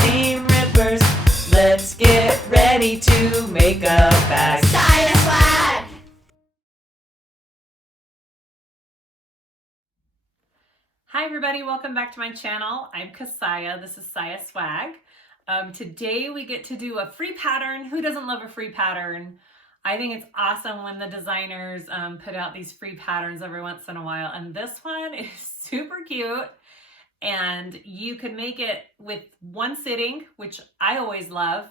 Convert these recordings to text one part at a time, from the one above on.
seam rippers. Let's get ready to make a bag. SiahSwag! Hi everybody, welcome back to my channel. I'm Kassiah, this is SiahSwag. Today we get to do a free pattern. Who doesn't love a free pattern? I think it's awesome when the designers put out these free patterns every once in a while, and this one is super cute. And you can make it with one sitting, which I always love.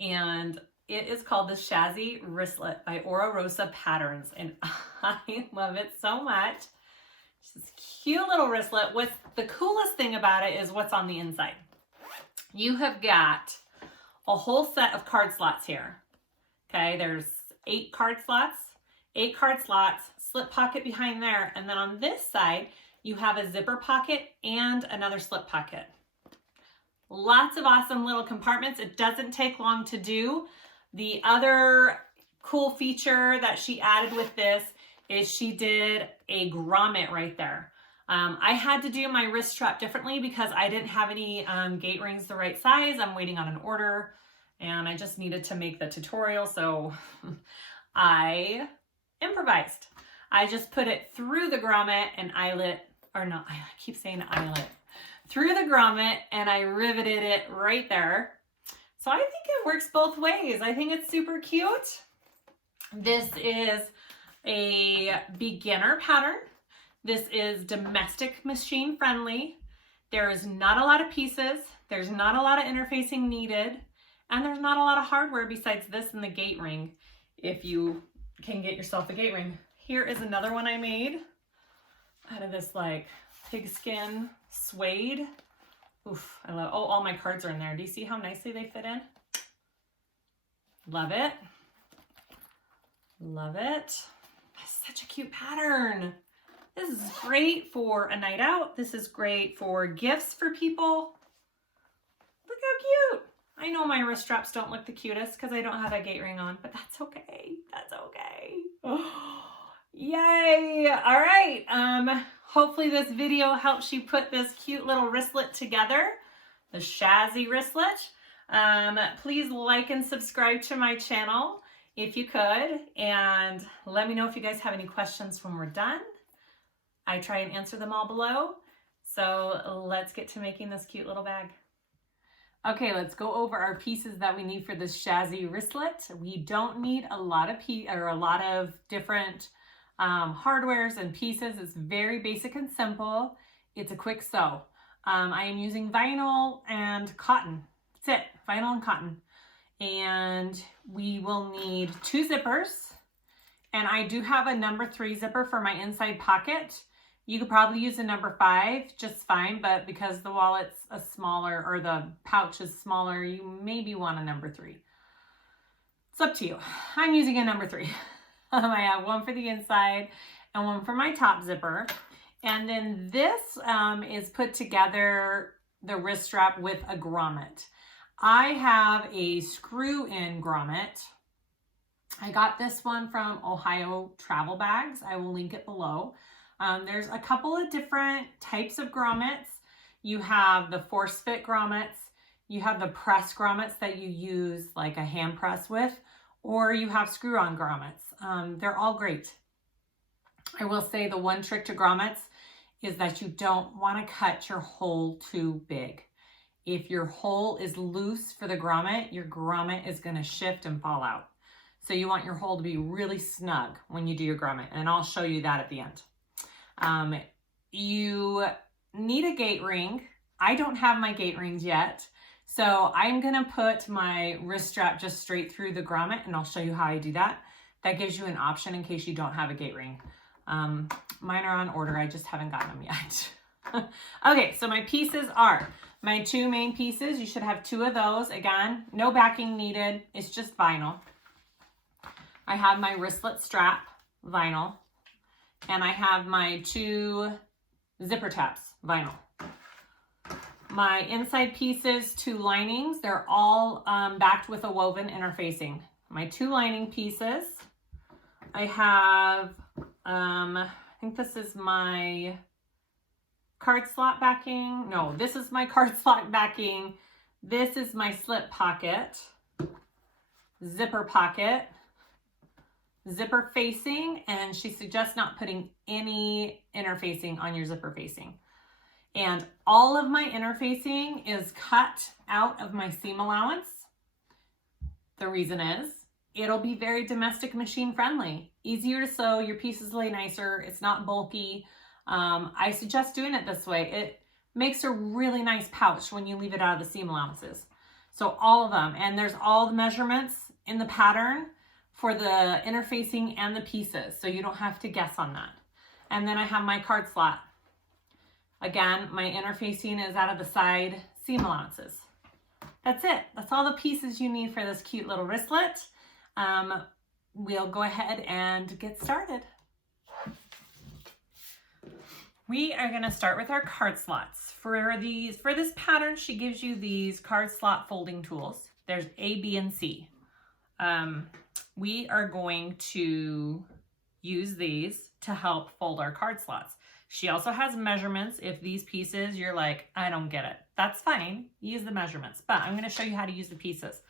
And it is called the Shazzy Wristlet by Oro Rosa Patterns. And I love it so much. It's this cute little wristlet. What's the coolest thing about it is what's on the inside. You have got a whole set of card slots here. Okay, there's 8 card slots, slip pocket behind there. And then on this side, you have a zipper pocket and another slip pocket. Lots of awesome little compartments. It doesn't take long to do. The other cool feature that she added with this is she did a grommet right there. I had to do my wrist strap differently because I didn't have any gate rings the right size. I'm waiting on an order and I just needed to make the tutorial, so I improvised. I just put it through the grommet and eyelet, or not, I keep saying eyelet, through the grommet, and I riveted it right there. So I think it works both ways. I think it's super cute. This is a beginner pattern. This is domestic machine friendly. There is not a lot of pieces. There's not a lot of interfacing needed. And there's not a lot of hardware besides this and the gate ring, if you can get yourself a gate ring. Here is another one I made out of this like pigskin suede. Oof, I love, oh, all my cards are in there. Do you see how nicely they fit in? Love it. Love it. That's such a cute pattern. This is great for a night out. This is great for gifts for people. Look how cute. I know my wrist straps don't look the cutest because I don't have a gate ring on, but that's okay. That's okay. Oh, yay. All right. Hopefully this video helps you put this cute little wristlet together, the Shazzy Wristlet. Please like and subscribe to my channel if you could, and let me know if you guys have any questions when we're done. I try and answer them all below. So let's get to making this cute little bag. Okay, let's go over our pieces that we need for this Shazzy Wristlet. We don't need a lot of different hardwares and pieces. It's very basic and simple. It's a quick sew. I am using vinyl and cotton. That's it, vinyl and cotton. And we will need 2 zippers. And I do have a number 3 zipper for my inside pocket. You could probably use a number 5 just fine, but because the wallet's a smaller, or the pouch is smaller, you maybe want a number 3. It's up to you. I'm using a number 3. I have one for the inside and one for my top zipper. And then this is put together, the wrist strap, with a grommet. I have a screw-in grommet. I got this one from Ohio Travel Bags. I will link it below. There's a couple of different types of grommets. You have the force fit grommets. You have the press grommets that you use like a hand press with, or you have screw-on grommets. They're all great. I will say the one trick to grommets is that you don't want to cut your hole too big. If your hole is loose for the grommet, your grommet is going to shift and fall out. So you want your hole to be really snug when you do your grommet, and I'll show you that at the end. You need a gate ring. I don't have my gate rings yet, so I'm going to put my wrist strap just straight through the grommet, and I'll show you how I do that. That gives you an option in case you don't have a gate ring. Mine are on order. I just haven't gotten them yet. Okay, so my pieces are my 2 main pieces. You should have 2 of those. Again, no backing needed. It's just vinyl. I have my wristlet strap, vinyl, and I have my 2 zipper tabs, vinyl. My inside pieces, 2 linings, they're all backed with a woven interfacing. My 2 lining pieces, I have, I think this is my card slot backing. No, this is my card slot backing. This is my slip pocket, zipper pocket, zipper facing, and she suggests not putting any interfacing on your zipper facing. And all of my interfacing is cut out of my seam allowance. The reason is it'll be very domestic machine friendly, easier to sew, your pieces lay nicer, it's not bulky. I suggest doing it this way. It makes a really nice pouch when you leave it out of the seam allowances. So all of them, and there's all the measurements in the pattern for the interfacing and the pieces, so you don't have to guess on that. And then I have my card slot. Again, my interfacing is out of the side seam allowances. That's it. That's all the pieces you need for this cute little wristlet. We'll go ahead and get started. We are going to start with our card slots. For this pattern, she gives you these card slot folding tools. There's A, B, and C. We are going to use these to help fold our card slots. She also has measurements. If these pieces, you're like, I don't get it, that's fine. Use the measurements, but I'm going to show you how to use the pieces.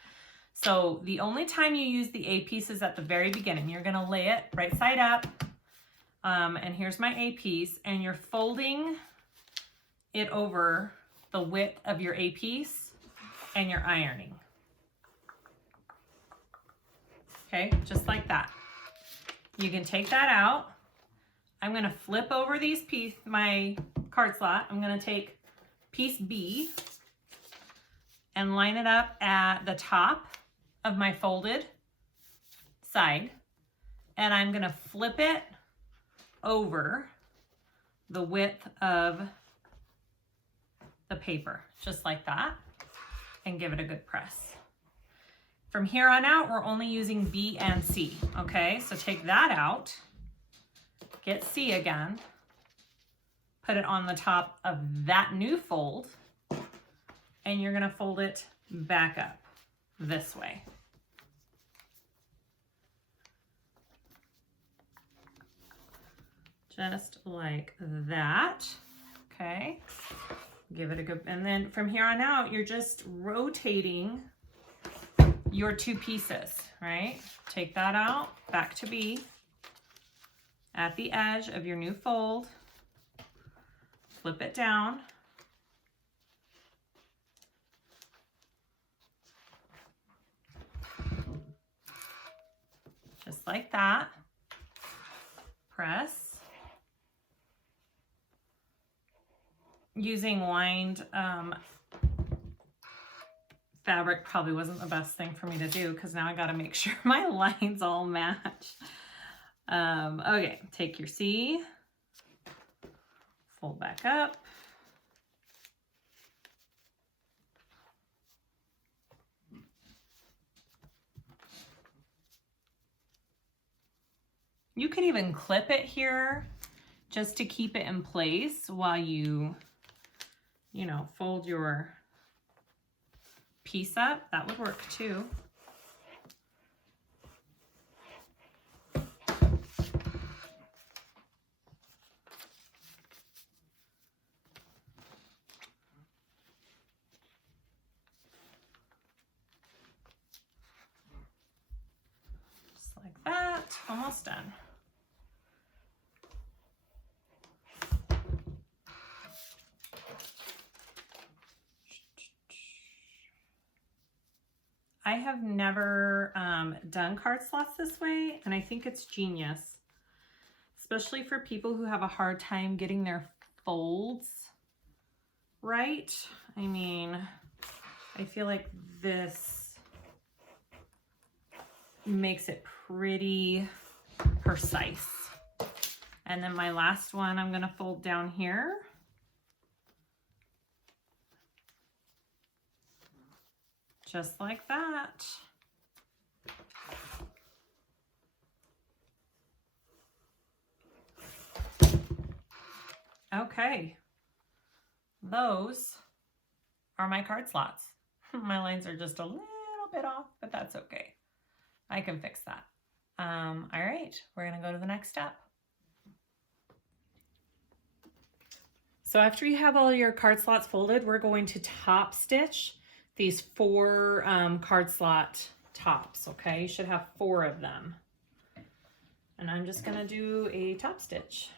So the only time you use the A piece is at the very beginning. You're going to lay it right side up. And here's my A piece, and you're folding it over the width of your A piece, and you're ironing. Okay, just like that. You can take that out. I'm going to flip over my card slot. I'm going to take piece B and line it up at the top of my folded side, and I'm going to flip it over the width of the paper, just like that, and give it a good press. From here on out, we're only using B and C, okay? So take that out, get C again, put it on the top of that new fold, and you're gonna fold it back up this way. Just like that, okay? Give it a good, and then from here on out, you're just rotating your two pieces, right? Take that out, back to B, at the edge of your new fold, flip it down, just like that, press. Using lined fabric probably wasn't the best thing for me to do, because now I got to make sure my lines all match. Okay, take your C, fold back up, you could even clip it here just to keep it in place while you know, fold your piece up. That would work too. Just like that, almost done. I have never done card slots this way, and I think it's genius, especially for people who have a hard time getting their folds right. I mean, I feel like this makes it pretty precise. And then my last one, I'm going to fold down here. Just like that. Okay, those are my card slots. My lines are just a little bit off, but that's okay. I can fix that. All right, we're gonna go to the next step. So after you have all your card slots folded, we're going to top stitch these 4 card slot tops, okay? You should have 4 of them. And I'm just gonna do a top stitch.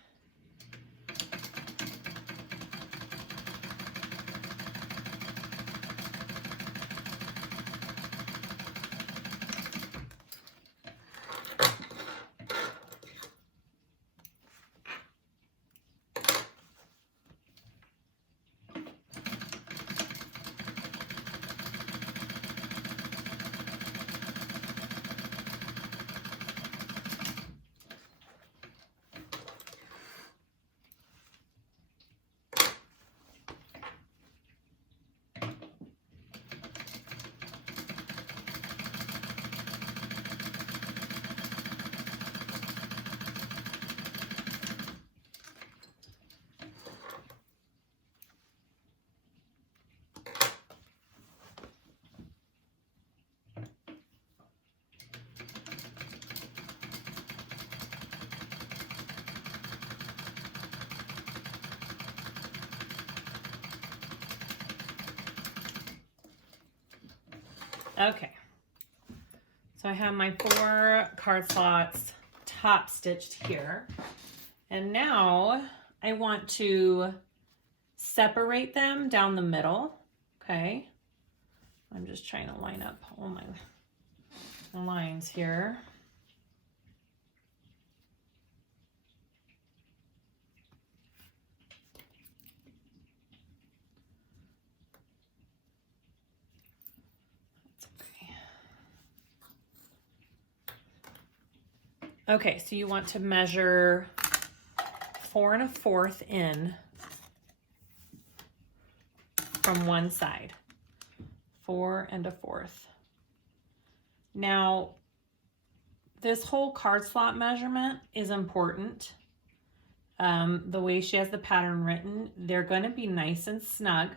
Okay, so I have my 4 card slots top stitched here, and now I want to separate them down the middle. Okay, I'm just trying to line up all my lines here. Okay, so you want to measure 4 1/4 in from one side. 4 1/4. Now, this whole card slot measurement is important. The way she has the pattern written, they're going to be nice and snug.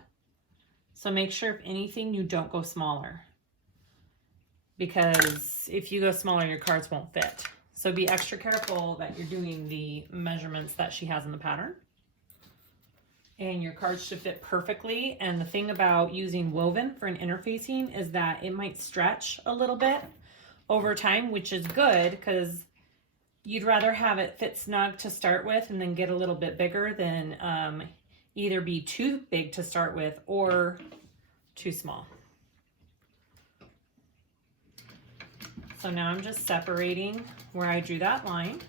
So make sure, if anything, you don't go smaller. Because if you go smaller, your cards won't fit. So be extra careful that you're doing the measurements that she has in the pattern. And your cards should fit perfectly. And the thing about using woven for an interfacing is that it might stretch a little bit over time, which is good because you'd rather have it fit snug to start with and then get a little bit bigger than either be too big to start with or too small. So now I'm just separating where I drew that line.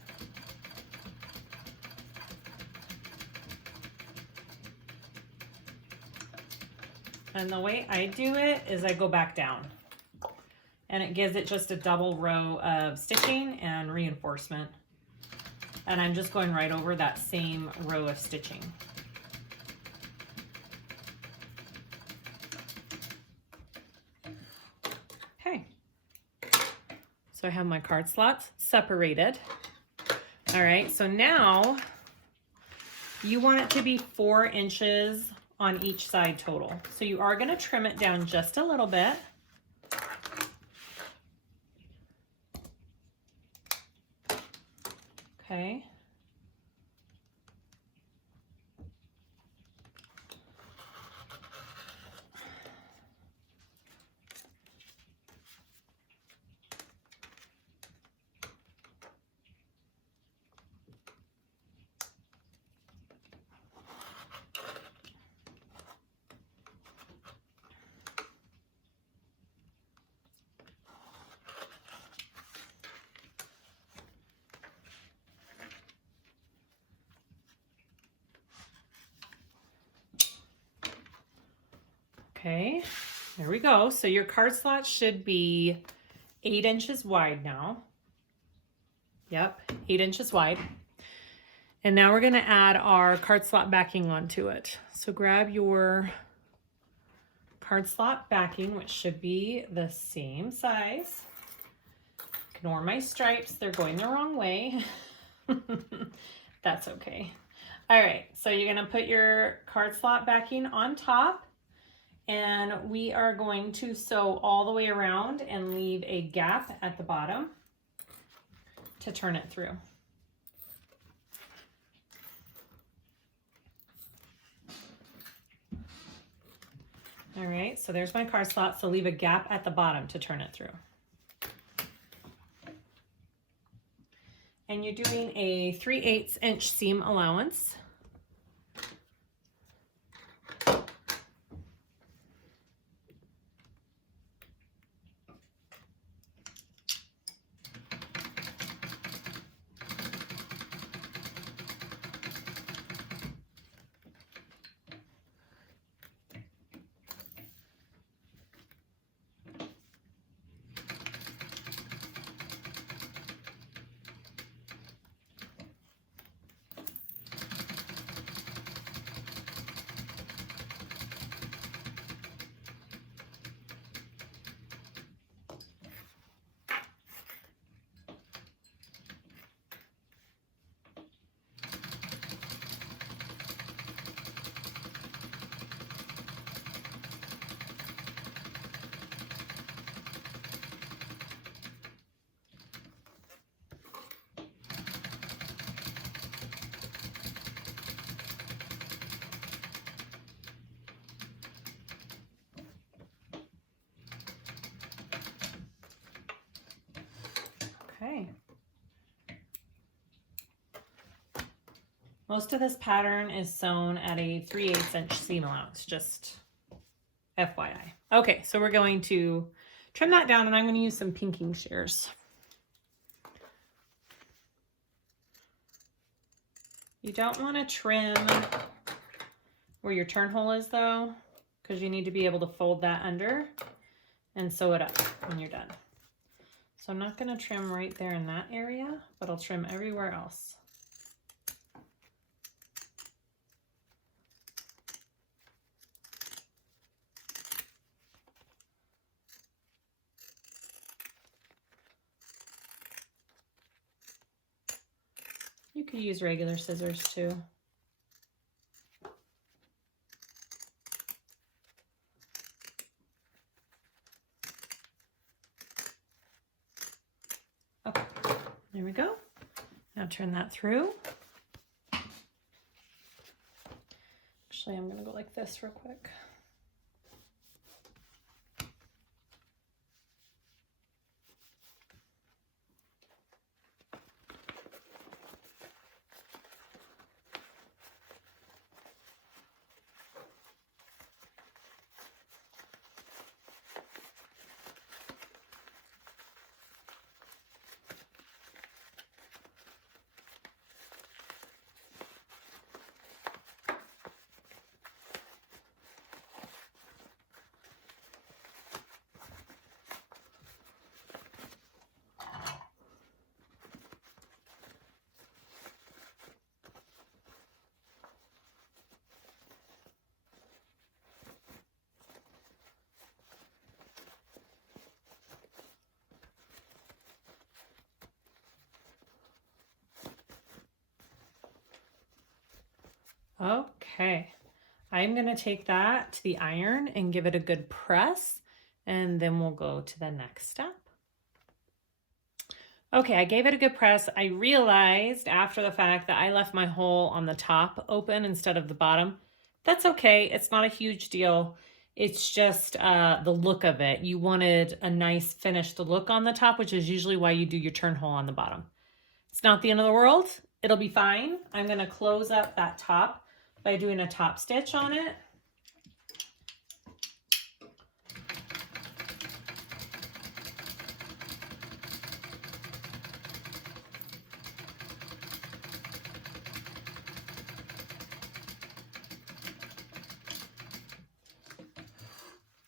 And the way I do it is I go back down. And it gives it just a double row of stitching and reinforcement. And I'm just going right over that same row of stitching. Okay. So I have my card slots separated. All right, so now you want it to be 4 inches on each side total. So you are going to trim it down just a little bit. Okay. Okay, there we go. So your card slot should be 8 inches wide now. Yep, 8 inches wide. And now we're gonna add our card slot backing onto it. So grab your card slot backing, which should be the same size. Ignore my stripes, they're going the wrong way. That's okay. All right, so you're gonna put your card slot backing on top, and we are going to sew all the way around and leave a gap at the bottom to turn it through. All right, so there's my card slot. So leave a gap at the bottom to turn it through. And you're doing a 3/8 inch seam allowance. Okay. Most of this pattern is sewn at a 3/8 inch seam allowance, just FYI. Okay, so we're going to trim that down and I'm going to use some pinking shears. You don't want to trim where your turn hole is though, because you need to be able to fold that under and sew it up when you're done. So I'm not going to trim right there in that area, but I'll trim everywhere else. You could use regular scissors too. Okay, there we go. Now turn that through. Actually, I'm going to go like this real quick. Okay, I'm going to take that to the iron and give it a good press, and then we'll go to the next step. Okay, I gave it a good press. I realized after the fact that I left my hole on the top open instead of the bottom. That's okay. It's not a huge deal. It's just the look of it. You wanted a nice finished look on the top, which is usually why you do your turn hole on the bottom. It's not the end of the world. It'll be fine. I'm going to close up that top by doing a top stitch on it.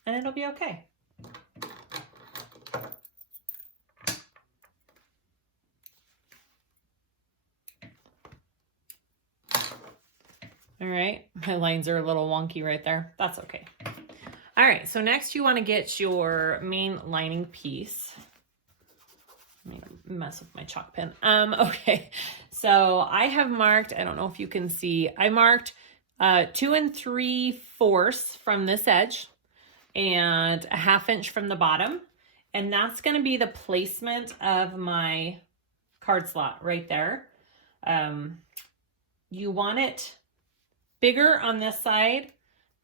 And it'll be okay. All right, my lines are a little wonky right there. That's okay. All right, so next you want to get your main lining piece. I'm gonna mess with my chalk pen. Okay, so I have marked, I don't know if you can see, I marked 2 3/4 from this edge and a 1/2 inch from the bottom. And that's going to be the placement of my card slot right there. You want it bigger on this side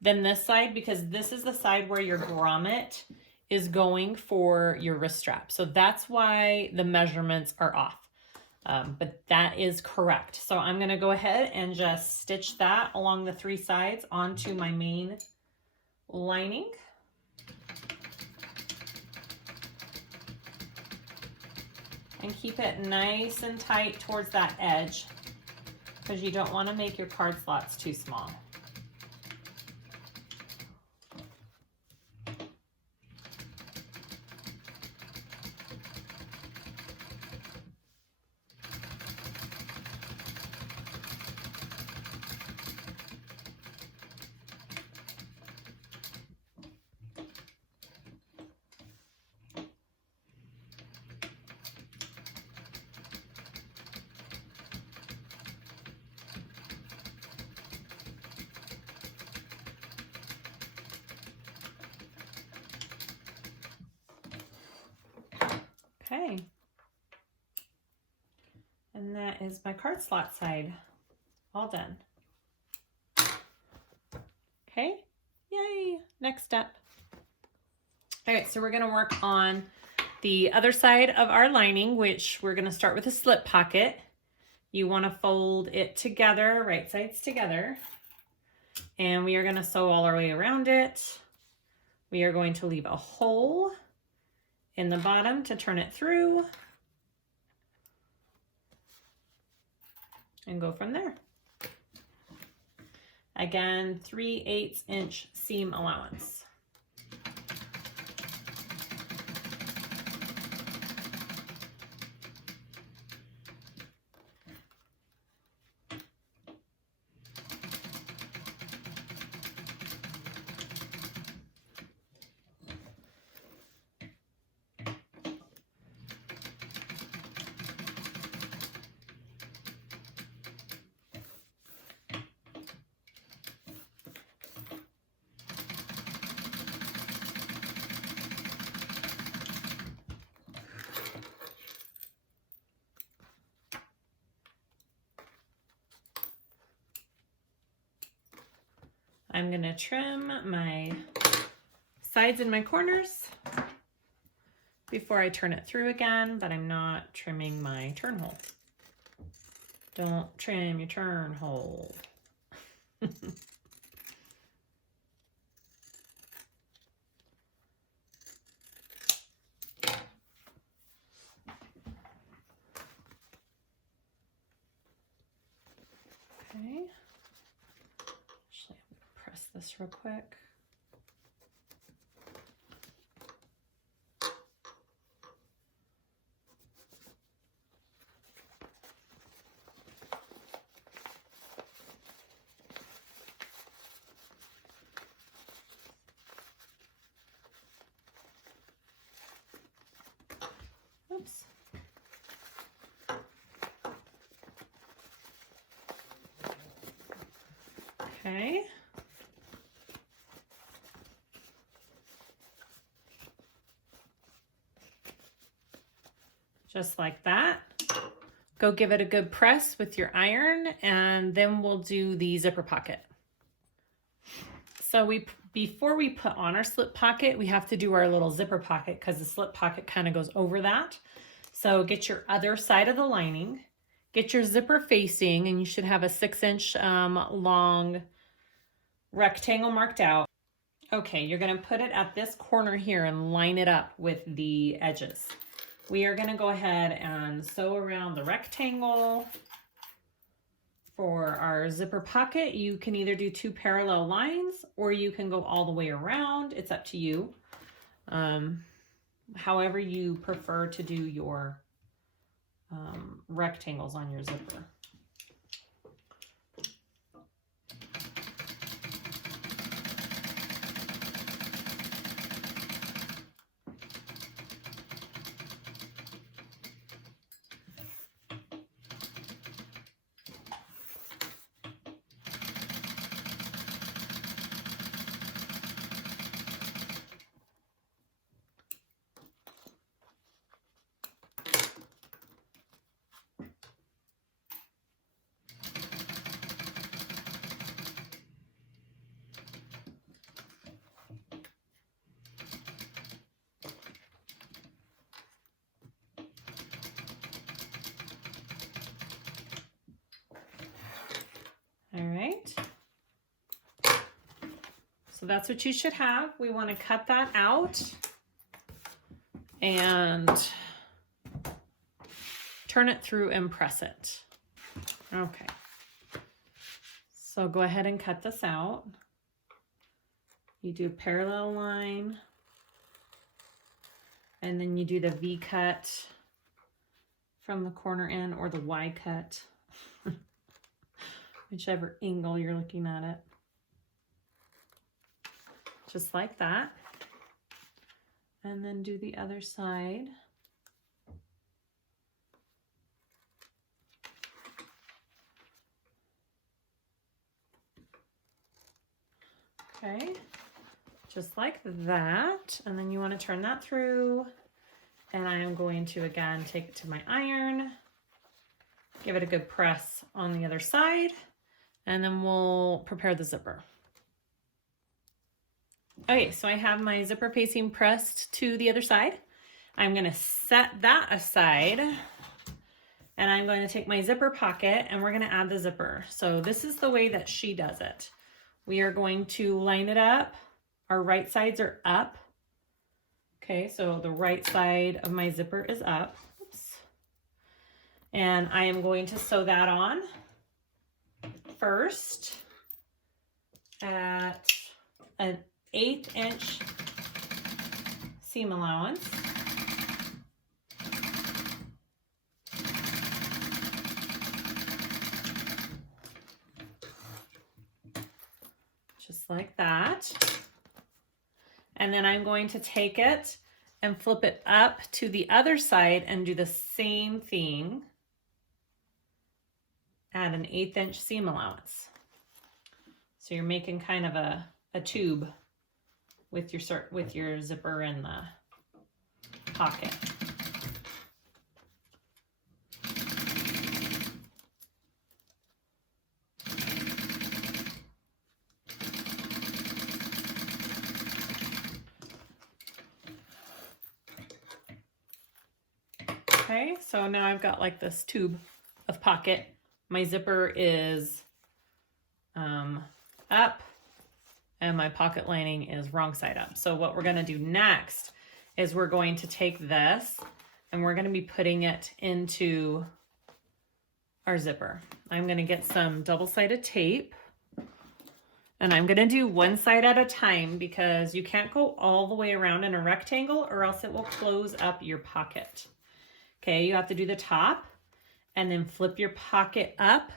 than this side because this is the side where your grommet is going for your wrist strap. So that's why the measurements are off. But that is correct. So I'm going to go ahead and just stitch that along the 3 sides onto my main lining. And keep it nice and tight towards that edge because you don't want to make your card slots too small. Okay, and that is my card slot side all done. Okay, yay, next step. All right, so we're gonna work on the other side of our lining, which we're gonna start with a slip pocket. You wanna fold it together, right sides together, and we are gonna sew all our way around it. We are going to leave a hole in the bottom to turn it through and go from there. Again, 3/8 inch seam allowance. I'm gonna trim my sides and my corners before I turn it through again, but I'm not trimming my turn hole. Don't trim your turn hole. Okay. Actually, I'm gonna press this real quick. Oops. Okay. Just like that. Go give it a good press with your iron, and then we'll do the zipper pocket. So before we put on our slip pocket, we have to do our little zipper pocket because the slip pocket kind of goes over that. So get your other side of the lining, get your zipper facing, and you should have a 6-inch long rectangle marked out. Okay, you're gonna put it at this corner here and line it up with the edges. We are gonna go ahead and sew around the rectangle. For our zipper pocket, you can either do 2 parallel lines or you can go all the way around. It's up to you. However you prefer to do your rectangles on your zipper. so that's what you should have. We want to cut that out and turn it through and press it. Okay. So go ahead and cut this out. You do a parallel line, and then you do the V cut from the corner end or the Y cut, whichever angle you're looking at it. Just like that. And then do the other side. Okay, just like that. And then you want to turn that through. And I am going to, again, take it to my iron, give it a good press on the other side, and then we'll prepare the zipper. Okay, so I have my zipper facing pressed to the other side. I'm going to set that aside, and I'm going to take my zipper pocket, and we're going to add the zipper. So this is the way that she does it. We are going to line it up. Our right sides are up. Okay, so the right side of my zipper is up. Oops. And I am going to sew that on first at an 1/8 inch seam allowance. Just like that. And then I'm going to take it and flip it up to the other side and do the same thing at an 1/8 inch seam allowance. So you're making kind of a tube with your zipper in the pocket. Okay, so now I've got like this tube of pocket. My zipper is up and my pocket lining is wrong side up. So what we're gonna do next is we're going to take this and we're gonna be putting it into our zipper. I'm gonna get some double-sided tape and I'm gonna do one side at a time because you can't go all the way around in a rectangle or else it will close up your pocket. Okay, you have to do the top and then flip your pocket up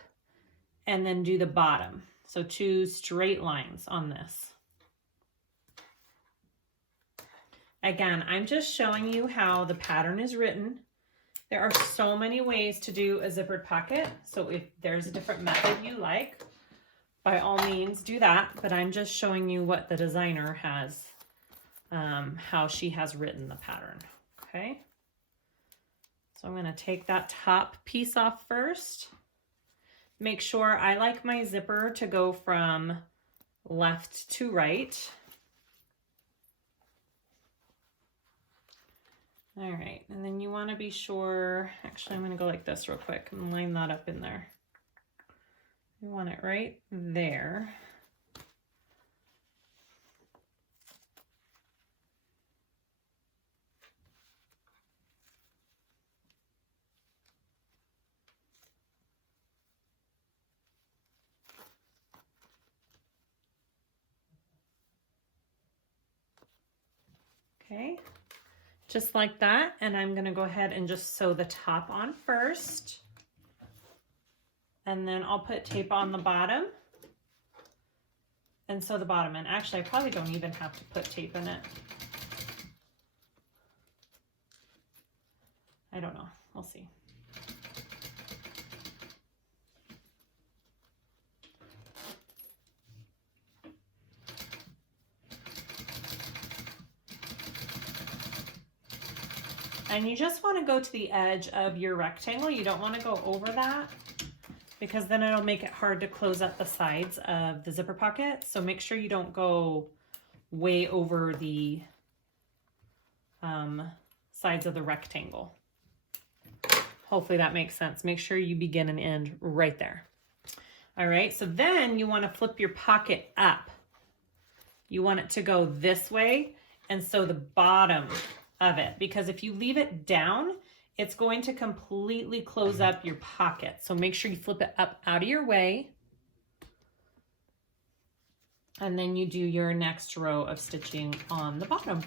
and then do the bottom. So 2 straight lines on this. Again, I'm just showing you how the pattern is written. There are so many ways to do a zippered pocket. So if there's a different method you like, by all means do that. But I'm just showing you what the designer has, how she has written the pattern, okay? So I'm gonna take that top piece off first. Make sure I like my zipper to go from left to right. All right, and then you wanna be sure, actually I'm gonna go like this real quick and line that up in there. You want it right there. Okay, just like that. And I'm gonna go ahead and just sew the top on first. And then I'll put tape on the bottom and sew the bottom in. Actually, I probably don't even have to put tape in it. I don't know, we'll see. And you just want to go to the edge of your rectangle. You don't want to go over that because then it'll make it hard to close up the sides of the zipper pocket. So make sure you don't go way over the sides of the rectangle. Hopefully that makes sense. Make sure you begin and end right there. All right, so then you want to flip your pocket up You want it to go this way and sew the bottom of it, because if you leave it down, it's going to completely close up your pocket. So make sure you flip it up out of your way. And then you do your next row of stitching on the bottom.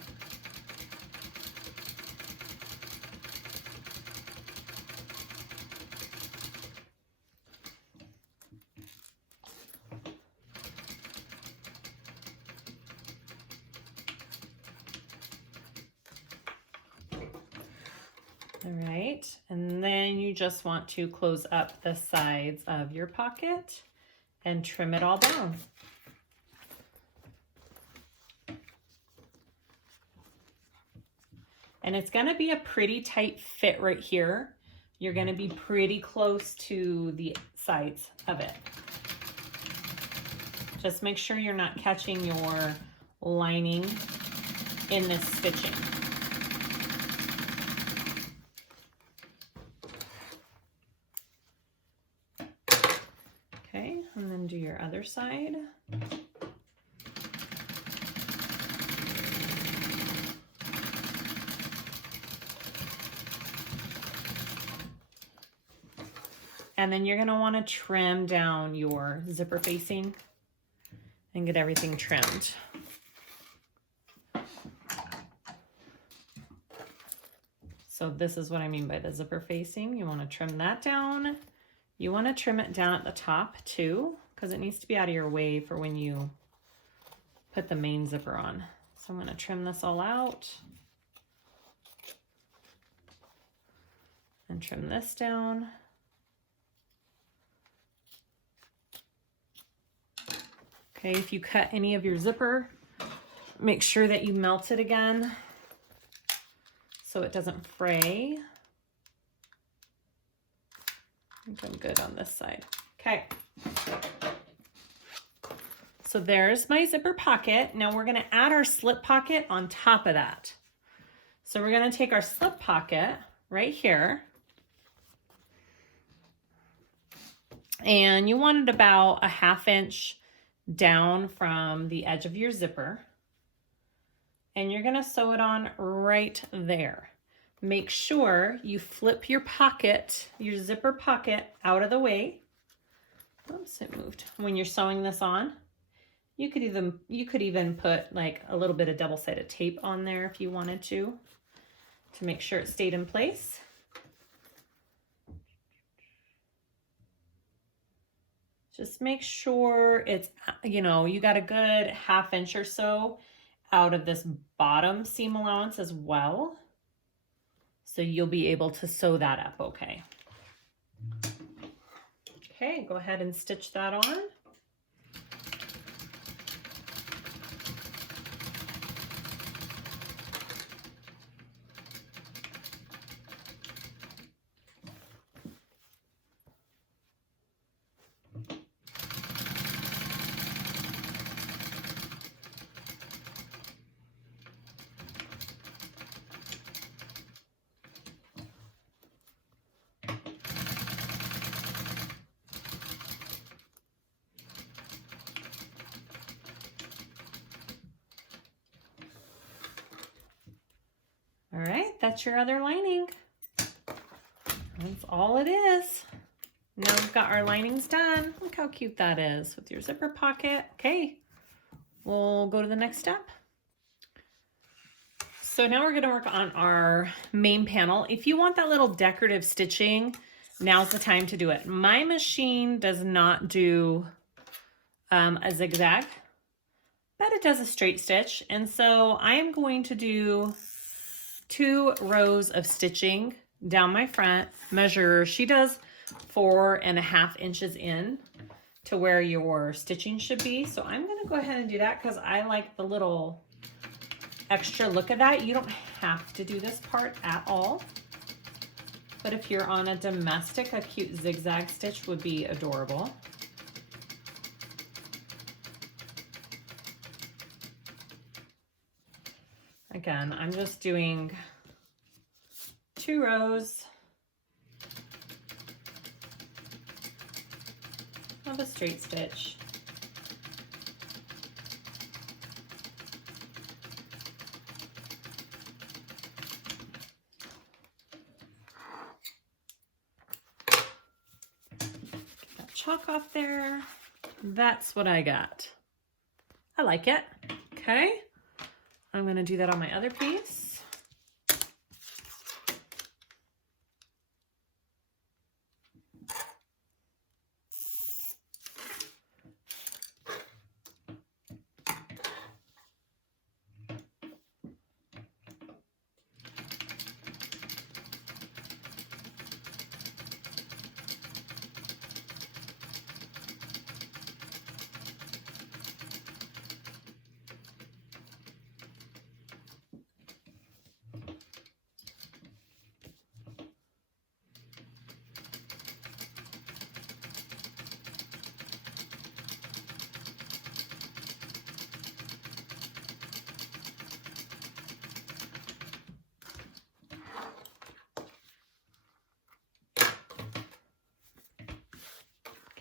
All right, and then you just want to close up the sides of your pocket and trim it all down. And it's gonna be a pretty tight fit right here. You're gonna be pretty close to the sides of it. Just make sure you're not catching your lining in this stitching. Okay, and then do your other side. And then you're gonna wanna trim down your zipper facing and get everything trimmed. So this is what I mean by the zipper facing. You wanna trim that down. You wanna trim it down at the top too, because it needs to be out of your way for when you put the main zipper on. So I'm gonna trim this all out and trim this down. Okay, if you cut any of your zipper, make sure that you melt it again so it doesn't fray. I think I'm good on this side. Okay. So there's my zipper pocket. Now we're gonna add our slip pocket on top of that. So we're gonna take our slip pocket right here, and you want it about a 1/2 inch down from the edge of your zipper, and you're gonna sew it on right there. Make sure you flip your pocket, your zipper pocket, out of the way. Oops, it moved. When you're sewing this on, you could even put like a little bit of double-sided tape on there if you wanted to make sure it stayed in place. Just make sure it's, you know, you got a good 1/2 inch or so out of this bottom seam allowance as well. So you'll be able to sew that up okay. Okay, go ahead and stitch that on. All right, that's your other lining. That's all it is. Now we've got our linings done. Look how cute that is with your zipper pocket. Okay, we'll go to the next step. So now we're gonna work on our main panel. If you want that little decorative stitching, now's the time to do it. My machine does not do a zigzag, but it does a straight stitch. And so I am going to do 2 rows of stitching down my front. Measure, she does 4.5 inches in to where your stitching should be. So I'm gonna go ahead and do that because I like the little extra look of that. You don't have to do this part at all, but if you're on a domestic, a cute zigzag stitch would be adorable. Again, I'm just doing 2 rows of a straight stitch. chalk off there. That's what I got. I like it. Okay. I'm going to do that on my other piece.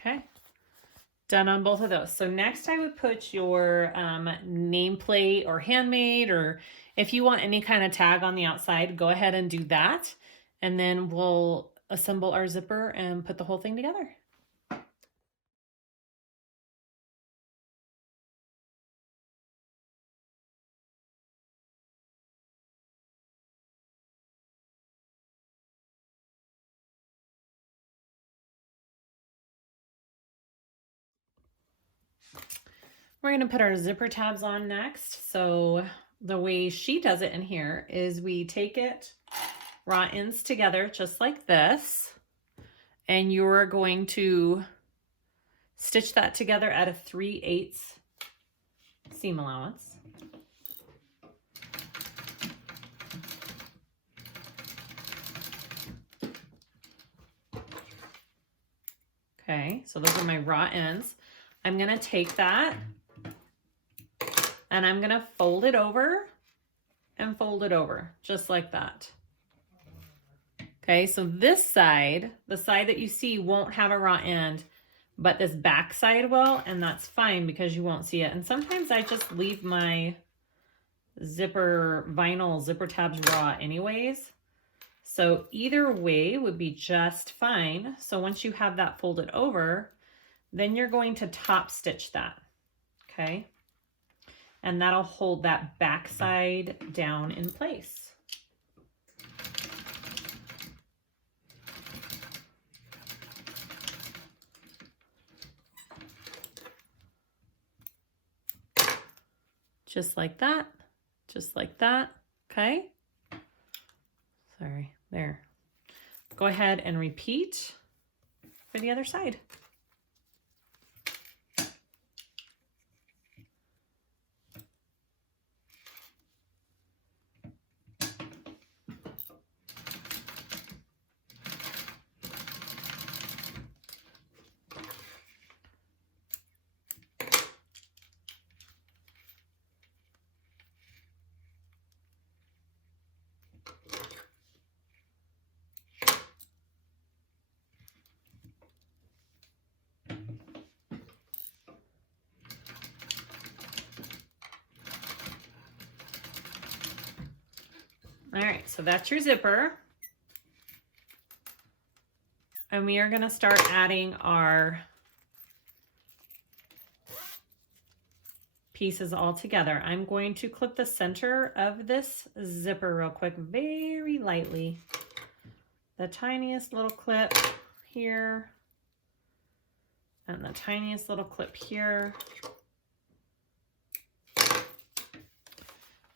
Okay, done on both of those. So next I would put your nameplate or handmade, or if you want any kind of tag on the outside, go ahead and do that. And then we'll assemble our zipper and put the whole thing together. We're going to put our zipper tabs on next. So the way she does it in here is we take it raw ends together just like this, and you're going to stitch that together at a 3/8 seam allowance. Okay, so those are my raw ends. I'm going to take that and I'm going to fold it over and fold it over just like that. Okay, so this side, the side that you see, won't have a raw end, but this back side will, and that's fine because you won't see it. And sometimes I just leave my vinyl zipper tabs raw anyways. So either way would be just fine. So once you have that folded over, then you're going to top stitch that, okay? And that'll hold that back side down in place. Just like that, okay? Sorry, there. Go ahead and repeat for the other side. All right, so that's your zipper. And we are going to start adding our pieces all together. I'm going to clip the center of this zipper real quick, very lightly. The tiniest little clip here, and the tiniest little clip here.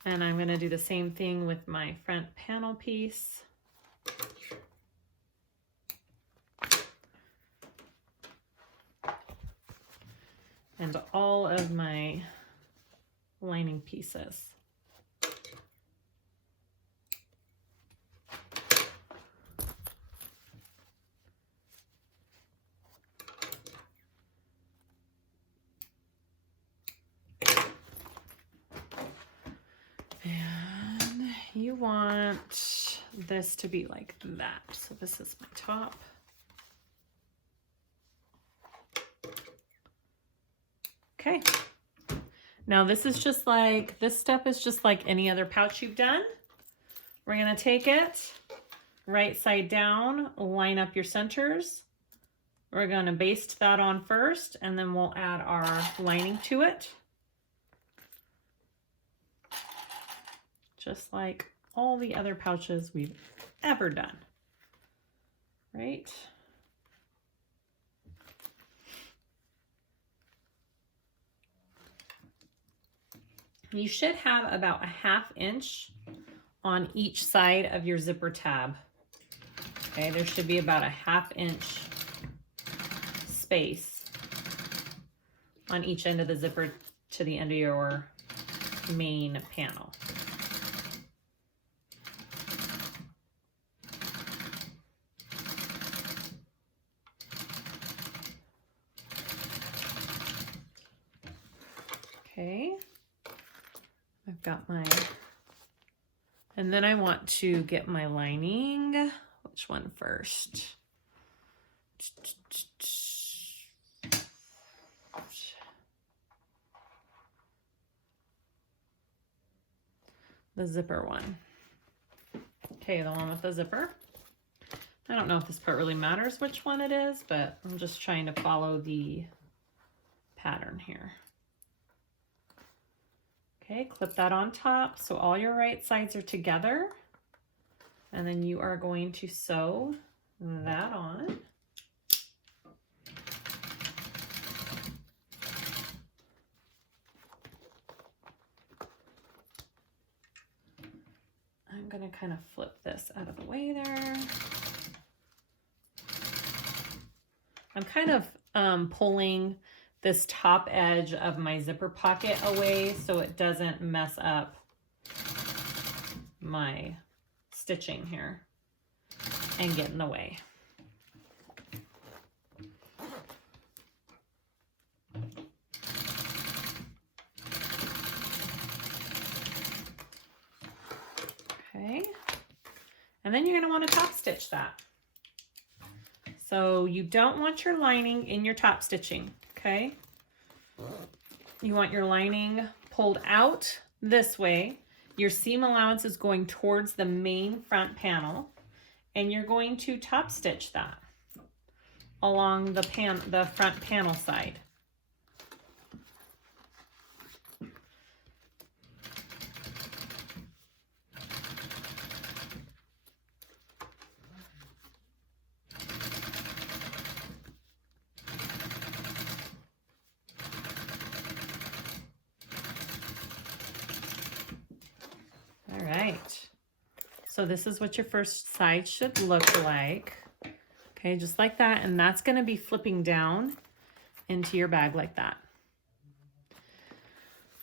And I'm going to do the same thing with my front panel piece. And all of my lining pieces. And you want this to be like that. So this is my top. Okay. Now this is just like, this step is just like any other pouch you've done. We're going to take it right side down, line up your centers. We're going to baste that on first, and then we'll add our lining to it. Just like all the other pouches we've ever done, right? You should have about a 1/2 inch on each side of your zipper tab. Okay, there should be about a 1/2 inch space on each end of the zipper to the end of your main panel. Okay, I've got my, and then I want to get my lining. Which one first? The zipper one. Okay, the one with the zipper. I don't know if this part really matters which one it is, but I'm just trying to follow the pattern here. Okay, clip that on top so all your right sides are together. And then you are going to sew that on. I'm going to kind of flip this out of the way there. I'm kind of pulling this top edge of my zipper pocket away so it doesn't mess up my stitching here and get in the way. Okay, and then you're going to want to top stitch that. So you don't want your lining in your top stitching, okay? You want your lining pulled out this way. Your seam allowance is going towards the main front panel, and you're going to top stitch that along the front panel side. So this is what your first side should look like. Okay, just like that. And that's going to be flipping down into your bag like that.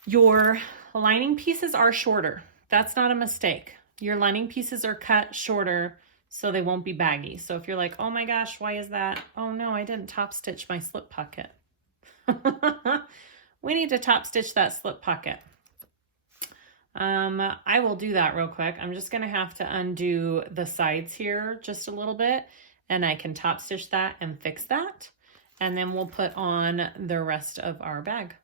Your lining pieces are shorter. That's not a mistake. Your lining pieces are cut shorter so they won't be baggy. So if you're like, oh my gosh, why is that? Oh no, I didn't top stitch my slip pocket. We need to top stitch that slip pocket. I will do that real quick. I'm just going to have to undo the sides here just a little bit, and I can top stitch that and fix that. And then we'll put on the rest of our bag.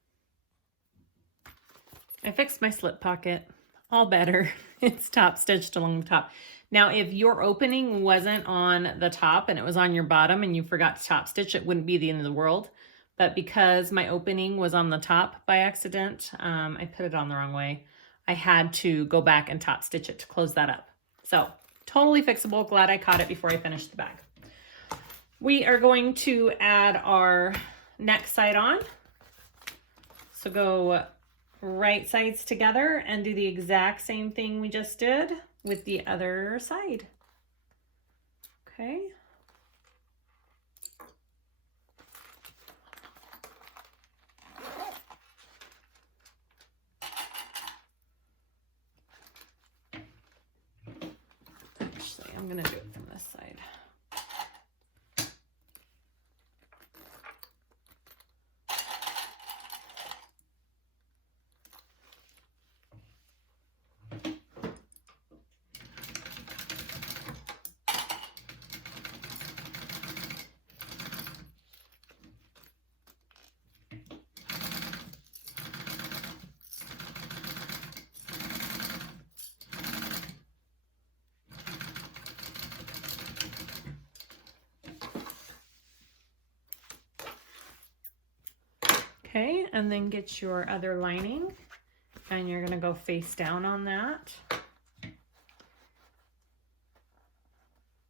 I fixed my slip pocket. All better. It's top stitched along the top. Now, if your opening wasn't on the top and it was on your bottom and you forgot to top stitch, it wouldn't be the end of the world. But because my opening was on the top by accident, I put it on the wrong way. I had to go back and top stitch it to close that up. So totally fixable. Glad I caught it before I finished the bag. We are going to add our neck side on. So go right sides together and do the exact same thing we just did with the other side. Okay. I'm going to do it from this side. Okay, and then get your other lining and you're gonna go face down on that.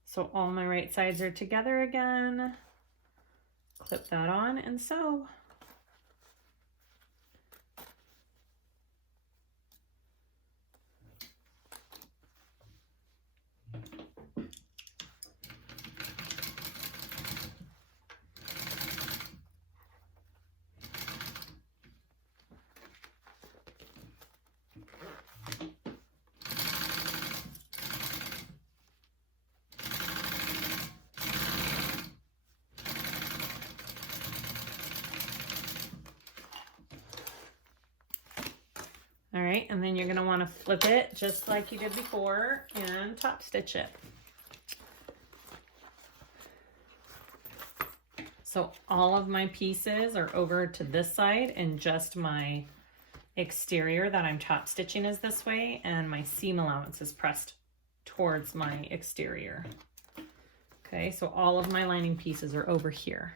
So all my right sides are together again. Clip that on and sew. All right, and then you're gonna wanna flip it just like you did before and top stitch it. So all of my pieces are over to this side and just my exterior that I'm top stitching is this way and my seam allowance is pressed towards my exterior. Okay, so all of my lining pieces are over here.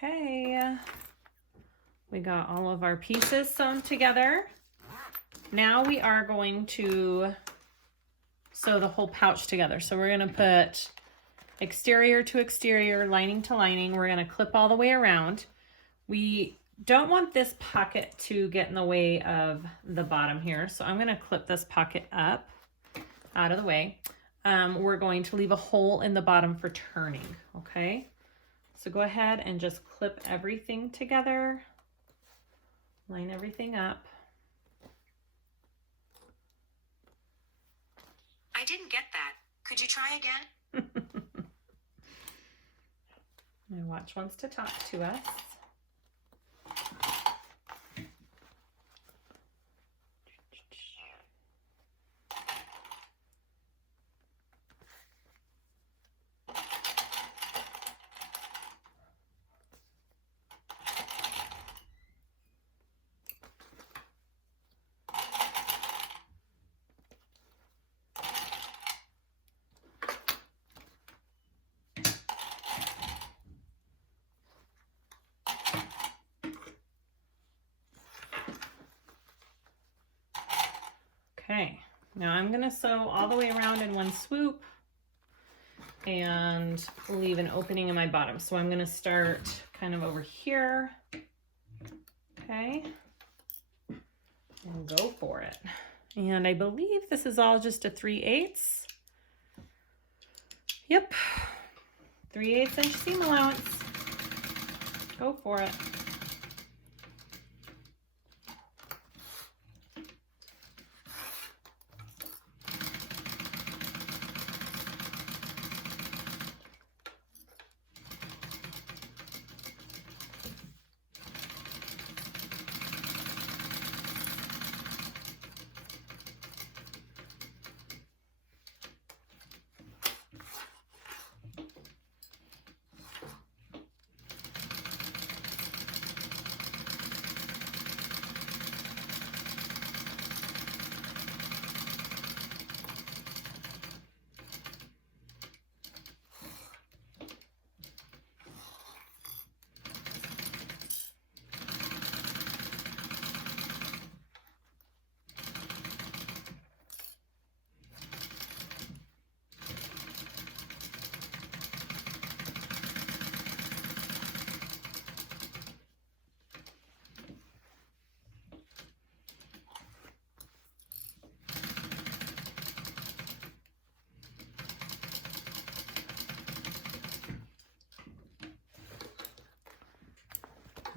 Okay, we got all of our pieces sewn together. Now we are going to sew the whole pouch together. So we're going to put exterior to exterior, lining to lining. We're going to clip all the way around. We don't want this pocket to get in the way of the bottom here. So I'm going to clip this pocket up out of the way. We're going to leave a hole in the bottom for turning, okay? So go ahead and just clip everything together, line everything up. I didn't get that. Could you try again? My watch wants to talk to us. Okay, now I'm gonna sew all the way around in one swoop and leave an opening in my bottom. So I'm gonna start kind of over here, okay, and go for it. And I believe this is all just a 3/8. Yep, 3/8 inch seam allowance. Go for it.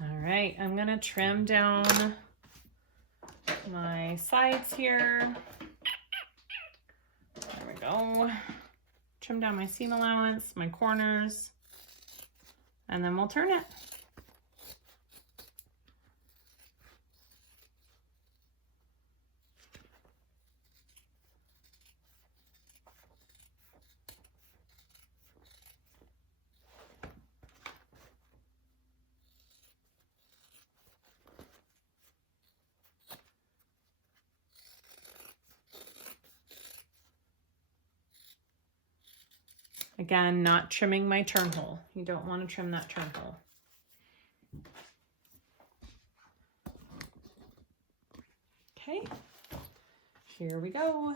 All right, I'm gonna trim down my sides here. There we go. Trim down my seam allowance, my corners, and then we'll turn it. Again, not trimming my turn hole. You don't want to trim that turn hole. Okay, here we go.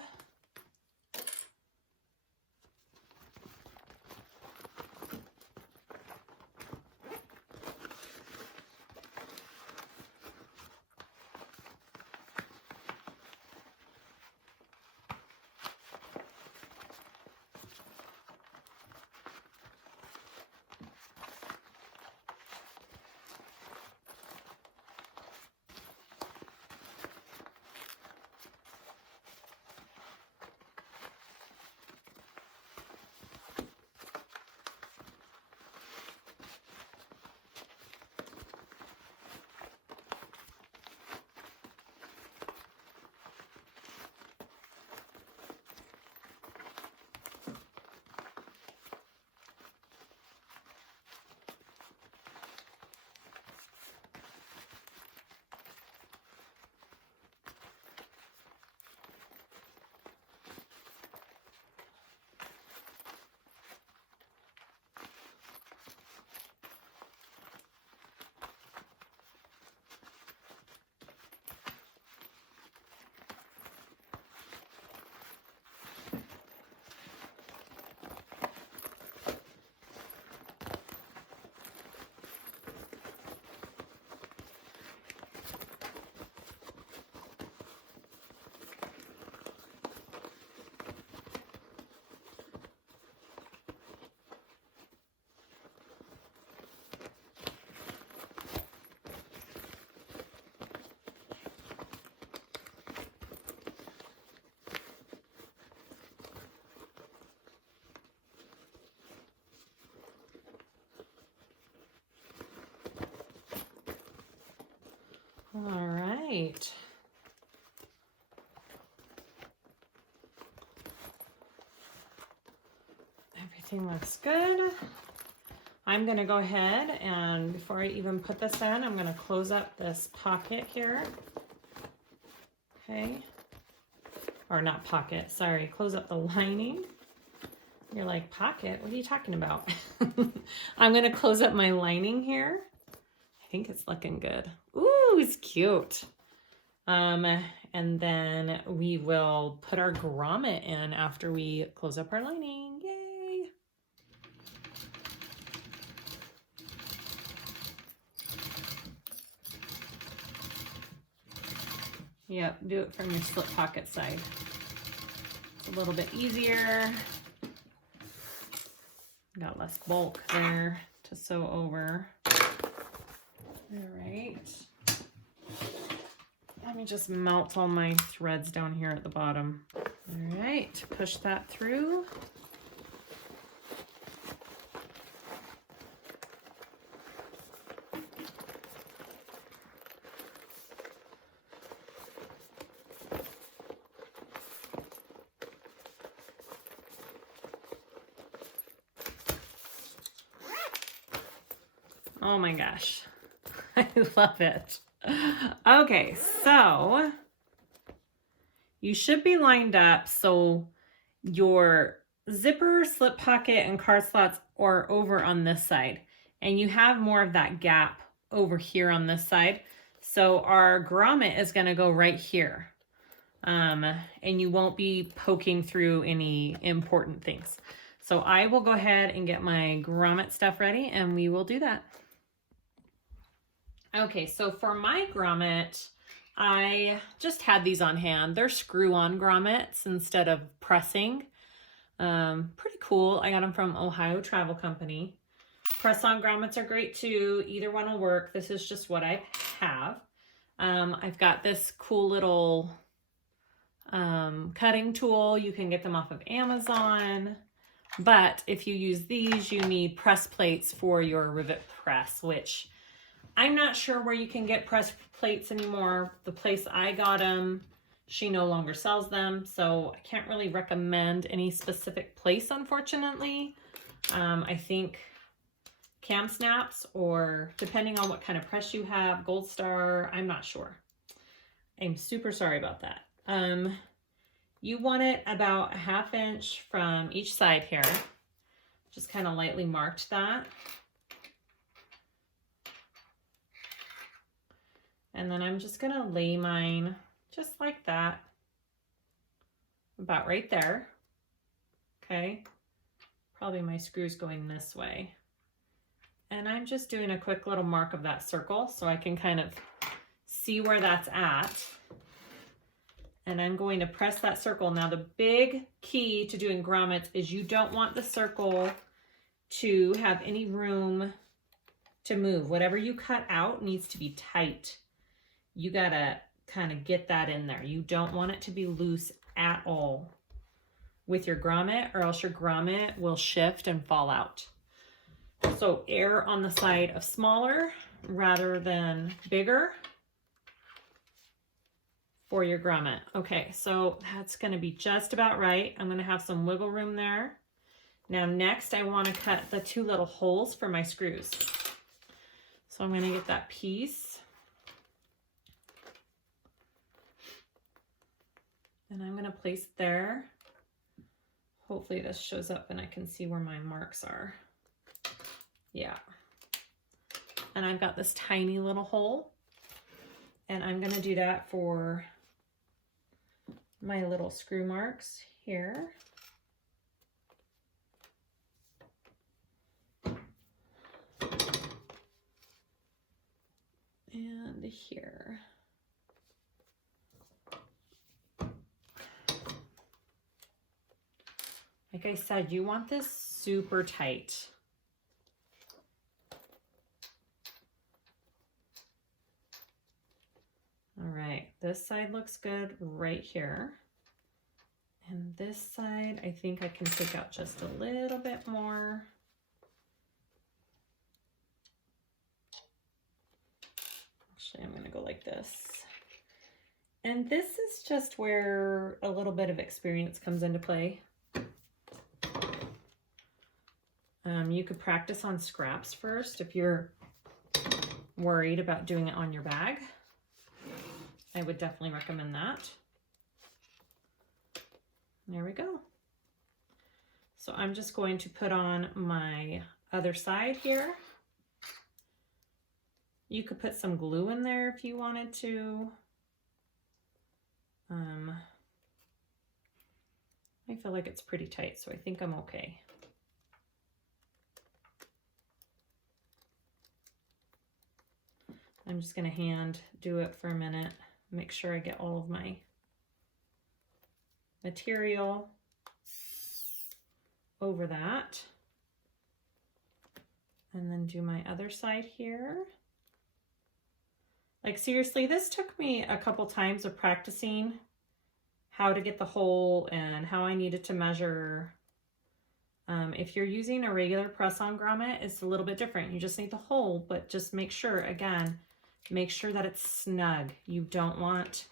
All right. Everything looks good. I'm going to go ahead and before I even put this in, I'm going to close up this pocket here. Okay. Or not pocket, sorry. Close up the lining. You're like, pocket? What are you talking about? I'm going to close up my lining here. I think it's looking good. Ooh, it's cute. And then we will put our grommet in after we close up our lining. Yay! Yep, do it from your slip pocket side. It's a little bit easier. Got less bulk there to sew over. All right. Let me just melt all my threads down here at the bottom. All right, push that through. Oh my gosh, I love it. Okay, so you should be lined up so your zipper, slip pocket, and card slots are over on this side. And you have more of that gap over here on this side. So our grommet is going to go right here. And you won't be poking through any important things. So I will go ahead and get my grommet stuff ready and we will do that. Okay, so for my grommet, I just had these on hand. They're screw-on grommets instead of pressing. Pretty cool. I got them from Ohio Travel Company. Press-on grommets are great too. Either one will work. This is just what I have. I've got this cool little cutting tool. You can get them off of Amazon. But if you use these, you need press plates for your rivet press, which I'm not sure where you can get press plates anymore. The place I got them, she no longer sells them, so I can't really recommend any specific place, unfortunately. I think Cam Snaps, or depending on what kind of press you have, Gold Star, I'm not sure. I'm super sorry about that. You want it about a 1/2 inch from each side here. Just kind of lightly marked that. And then I'm just gonna lay mine just like that, about right there. Okay, probably my screw's going this way. And I'm just doing a quick little mark of that circle so I can kind of see where that's at. And I'm going to press that circle. Now the big key to doing grommets is you don't want the circle to have any room to move. Whatever you cut out needs to be tight. You gotta kind of get that in there. You don't want it to be loose at all with your grommet, or else your grommet will shift and fall out. So err on the side of smaller rather than bigger for your grommet. Okay, so that's gonna be just about right. I'm gonna have some wiggle room there. Now next I wanna cut the 2 little holes for my screws. So I'm gonna get that piece. And I'm gonna place it there. Hopefully this shows up and I can see where my marks are. Yeah. And I've got this tiny little hole, and I'm gonna do that for my little screw marks here. And here. Like I said, you want this super tight. All right, this side looks good right here. And this side, I think I can take out just a little bit more. Actually, I'm gonna go like this. And this is just where a little bit of experience comes into play. You could practice on scraps first if you're worried about doing it on your bag. I would definitely recommend that. There we go. So I'm just going to put on my other side here. You could put some glue in there if you wanted to. I feel like it's pretty tight, so I think I'm okay. I'm just gonna hand do it for a minute, make sure I get all of my material over that. And then do my other side here. Like seriously, this took me a couple times of practicing how to get the hole and how I needed to measure. If you're using a regular press-on grommet, it's a little bit different. You just need the hole, but just make sure, again, make sure that it's snug. You don't want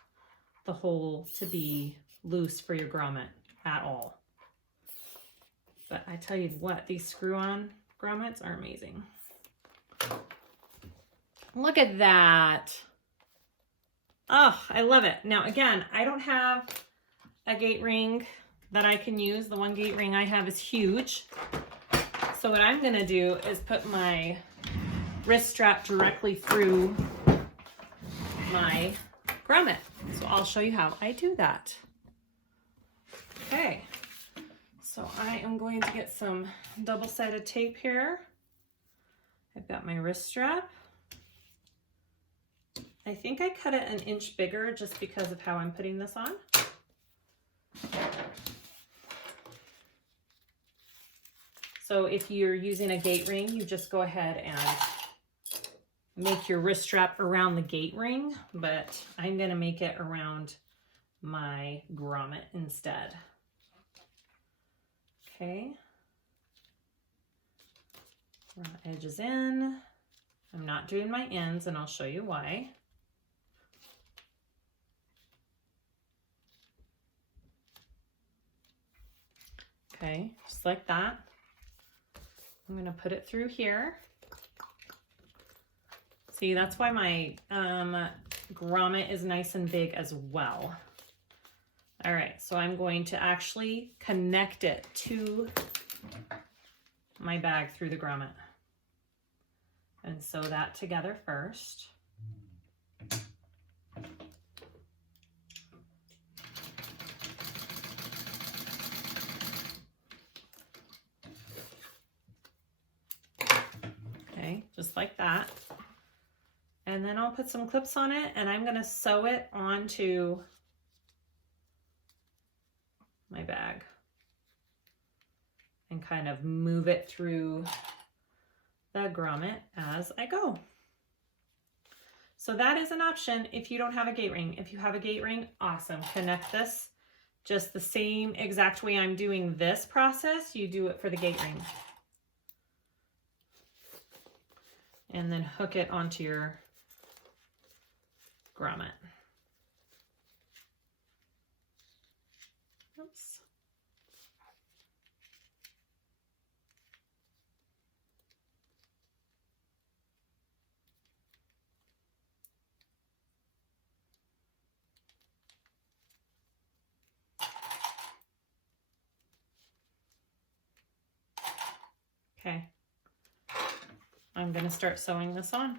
the hole to be loose for your grommet at all. But I tell you what, these screw-on grommets are amazing. Look at that. Oh, I love it. Now, again, I don't have a gate ring that I can use. The one gate ring I have is huge. So what I'm gonna do is put my wrist strap directly through my grommet. So I'll show you how I do that. Okay, so I am going to get some double-sided tape here. I've got my wrist strap. I think I cut it an inch bigger just because of how I'm putting this on. So if you're using a gate ring, you just go ahead and make your wrist strap around the gate ring, but I'm gonna make it around my grommet instead. Okay. Run edges in. I'm not doing my ends, and I'll show you why. Okay, just like that. I'm gonna put it through here. See, that's why my grommet is nice and big as well. All right, so I'm going to actually connect it to my bag through the grommet. And sew that together first. Okay, just like that. And then I'll put some clips on it and I'm going to sew it onto my bag and kind of move it through the grommet as I go. So that is an option if you don't have a gate ring. If you have a gate ring, awesome. Connect this just the same exact way I'm doing this process. You do it for the gate ring. And then hook it onto your grommet. Oops. Okay. I'm going to start sewing this on.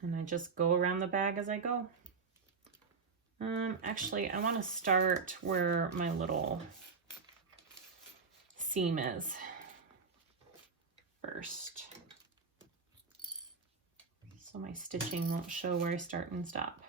And I just go around the bag as I go. Actually, I want to start where my little seam is first, so my stitching won't show where I start and stop.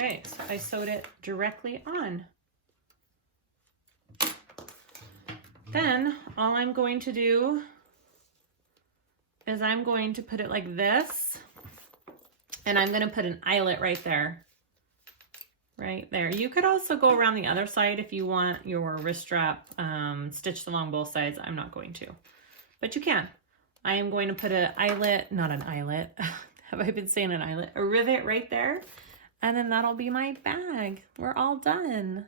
Okay, so I sewed it directly on. Then all I'm going to do is I'm going to put it like this, and I'm going to put an eyelet right there. Right there. You could also go around the other side if you want your wrist strap stitched along both sides. I'm not going to, but you can. I am going to put an eyelet, not an eyelet. Have I been saying an eyelet? A rivet right there. And then that'll be my bag. We're all done.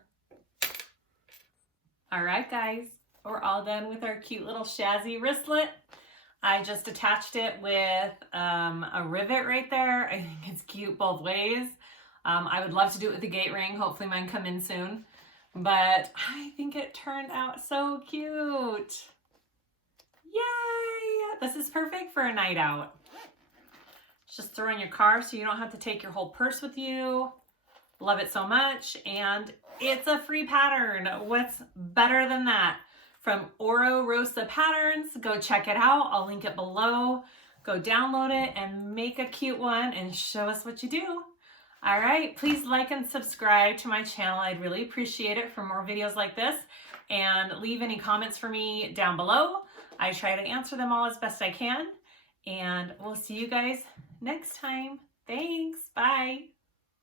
All right, guys, we're all done with our cute little Shazzy wristlet. I just attached it with a rivet right there. I think it's cute both ways. I would love to do it with a gate ring. Hopefully mine come in soon. But I think it turned out so cute. Yay! This is perfect for a night out. Just throw in your car so you don't have to take your whole purse with you. Love it so much. And it's a free pattern. What's better than that? From Oro Rosa Patterns. Go check it out. I'll link it below. Go download it and make a cute one and show us what you do. All right, please like and subscribe to my channel. I'd really appreciate it for more videos like this. And leave any comments for me down below. I try to answer them all as best I can. And we'll see you guys next time. Thanks. Bye.